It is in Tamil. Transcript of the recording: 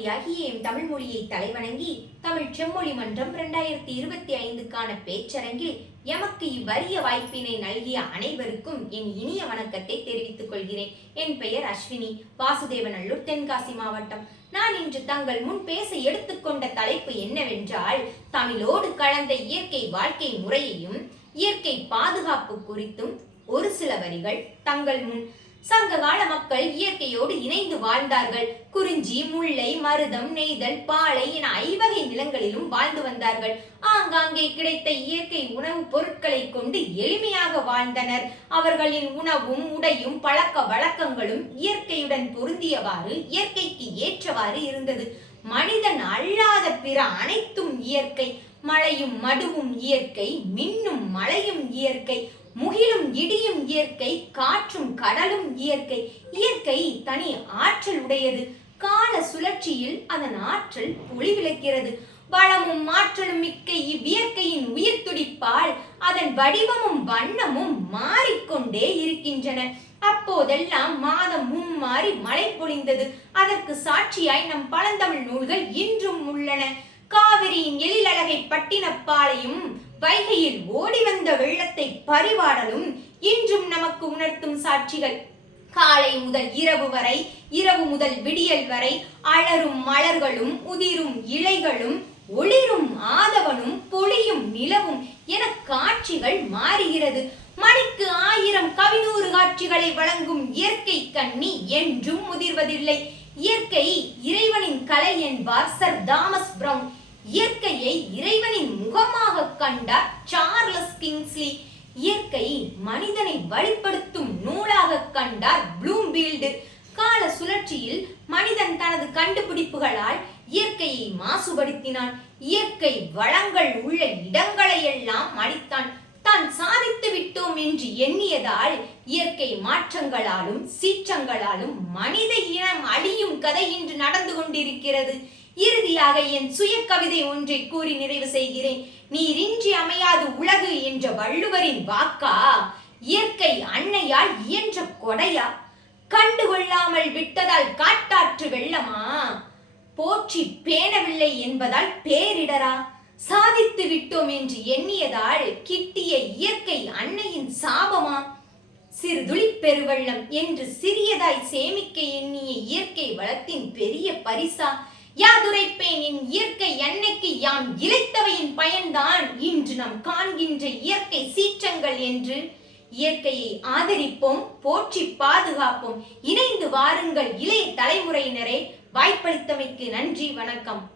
மொழியாகிய எம் தமிழ் மொழியை தலைவணங்கி தமிழ் செம்மொழி மன்றம் இரண்டாயிரத்தி இருபத்தி ஐந்துக்கான பேச்சரங்கில் எமக்கு இவ்வரிய வாய்ப்பினை நல்கிய அனைவருக்கும் என் இனிய வணக்கத்தை தெரிவித்துக் கொள்கிறேன். என் பெயர் அஸ்வினி. வாசுதேவநல்லூர் தென்காசி மாவட்டம். நான் இன்று தங்கள் முன் பேச எடுத்துக்கொண்ட தலைப்பு என்னவென்றால் தமிழோடு கலந்த இயற்கை வாழ்க்கை முறையையும் இயற்கை பாதுகாப்பு குறித்தும் ஒரு சில வரிகள் தங்கள் முன் சங்ககால மக்கள் இயற்கையோடு இணைந்து வாழ்ந்தார்கள். குறிஞ்சி முல்லை மருதம் நெய்தல் பாலை என ஐவகை நிலங்களிலும் வாழ்ந்து வந்தார்கள். ஆங்காங்கே கிடைத்த இயற்கை உணவுப் பொருட்களை கொண்டு எளிமையாக வாழ்ந்தனர். அவர்களின் உணவும் உடையும் பழக்க வழக்கங்களும் இயற்கையுடன் பொருந்தியவாறு இயற்கைக்கு ஏற்றவாறு இருந்தது. மனிதன் அல்லாத பிற அனைத்தும் இயற்கை. மழையும் மடுவும் இயற்கை மின்னும் மழையும் இயற்கை முகிலும் இடியும் இயற்கை காற்றும் கடலும் இயற்கை. இயற்கை தனி ஆற்றல் உடையது. கால சுழற்சியில் அதன் ஆற்றல் பொழிவிழக்கிறது வளமும் ஆற்றலும் மிக்க இவ்வியற்கையின் உயிர் துடிப்பால் அதன் வடிவமும் வண்ணமும் மாறிக்கொண்டே இருக்கின்றன. அப்போதெல்லாம் மாதம் மும்மாறி மழை பொழிந்தது. அதற்கு சாட்சியாய் நம் பழந்தமிழ் நூல்கள் இன்றும் உள்ளன. காவிரியின் எழிலழகை பட்டினப்பாலையும் வைகையில் ஓடி வந்த வெள்ளத்தை பரிவாடலும் இன்றும் நமக்கு உணர்த்தும் சாட்சிகள். காலை முதல் இரவு வரை இரவு முதல் விடியல் வரை அலரும் மலர்களும் உதிரும் இலைகளும் ஒளிரும் ஆதவனும் பொழியும் நிலவும் என காட்சிகள் மாறுகிறது. மணிக்கு ஆயிரம் கவிநூறு காட்சிகளை வழங்கும் இயற்கை கண்ணி என்றும் முதிர்வதில்லை. இயற்கை இறைவனின் கலை என்பார் சர் தாமஸ் பிரவுன் இயற்கையை இறைவனின் முகமாக கண்டார் சார்லஸ் கிங்ஸ்லி இயற்கை மனிதனை வழிப்படுத்தும் நூலாக கண்டார் ப்ளூம்பீல்டு. கால சுழற்சியில் மனிதன் தனது கண்டுபிடிப்புகளால் இயற்கையை மாசுபடுத்தினான். இயற்கை வளங்கள் உள்ள இடங்களை எல்லாம் அழித்தான். தான் சாதித்து விட்டோம் என்று எண்ணியதால் இயற்கை மாற்றங்களாலும் சீற்றங்களாலும் மனித இனம் அழியும் கதை இன்று நடந்து கொண்டிருக்கிறது. இறுதியாக என் சுய கவிதை ஒன்றை கூறி நிறைவு செய்கிறேன். நீரின்றி அமையாது உலகு என்ற வள்ளுவரின் வாக்கா? இயற்கை அன்னையால் இயன்ற கொடையா? கண்டுகொள்ளாமல் விட்டதால் காட்டாற்று வெள்ளமா? போற்றி பேணவில்லை என்பதால் பேரிடரா? சாதித்து விட்டோம் என்று எண்ணியதால் கிட்டிய இயற்கை அன்னையின் சாபமா? சிறு துளிப்பெருவெள்ளம் என்று சிறியதாய் சேமிக்க எண்ணிய இயற்கை வளத்தின் பெரிய பரிசா? யாதுரைப்பேன் என் இயற்கை அன்னைக்கு யாம் இழைத்தவையின் பயன்தான் இன்று நாம் காண்கின்ற இயற்கை சீற்றங்கள் என்று. இயற்கையை ஆதரிப்போம் போற்றி பாதுகாப்போம். இணைந்து வாருங்கள் இளைய தலைமுறையினரே. வாய்ப்பளித்தமைக்கு நன்றி வணக்கம்.